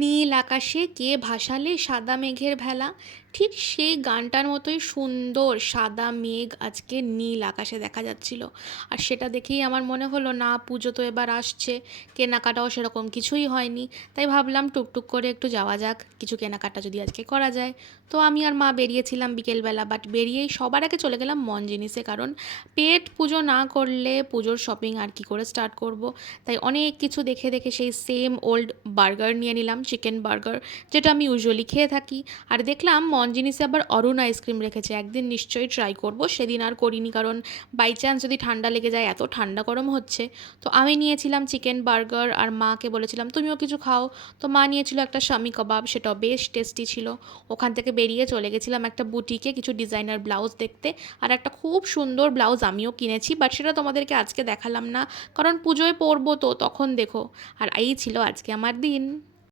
নীল আকাশে কে ভাসালে সাদা মেঘের ভেলা। ঠিক সেই গানটার মতোই সুন্দর সাদা মেঘ আজকে নীল আকাশে দেখা যাচ্ছিল। আর সেটা দেখেই আমার মনে হলো, না পুজো তো এবার আসছে, কেনাকাটাও সেরকম কিছুই হয়নি। তাই ভাবলাম টুকটুক করে একটু যাওয়া যাক, কিছু কেনাকাটা যদি আজকে করা যায়। তো আমি আর মা বেরিয়েছিলাম বিকেলবেলা, বাট বেরিয়েই সবার আগে চলে গেলাম মন জিনিসে, কারণ পেট পুজো না করলে পুজোর শপিং আর কি করে স্টার্ট করব। তাই অনেক কিছু দেখে দেখে সেই সেম ওল্ড বার্গার নিয়ে নিলাম, চিকেন বার্গার, যেটা আমি ইউজুয়ালি খেয়ে থাকি। আর দেখলাম মন জিনিসে আবার অরুণ আইসক্রিম রেখেছে, একদিন নিশ্চয়ই ট্রাই করব। সেদিন আর করিনি, কারণ বাই চান্স যদি ঠান্ডা লেগে যায়, এত ঠান্ডা গরম হচ্ছে। তো আমি নিয়েছিলাম চিকেন বার্গার, আর মাকে বলেছিলাম তুমিও কিছু খাও। তো মা নিয়েছিল একটা শামি কাবাব, সেটাও বেশ টেস্টি ছিল। ওখান থেকে বেরিয়ে চলে গেছিলাম একটা বুটিকে কিছু ডিজাইনার ব্লাউজ দেখতে। আর একটা খুব সুন্দর ব্লাউজ আমিও কিনেছি, বাট সেটা তোমাদেরকে আজকে দেখালাম না, কারণ পুজোয় পরবো তো তখন দেখো। আর এই ছিল আজকে আমার দিন।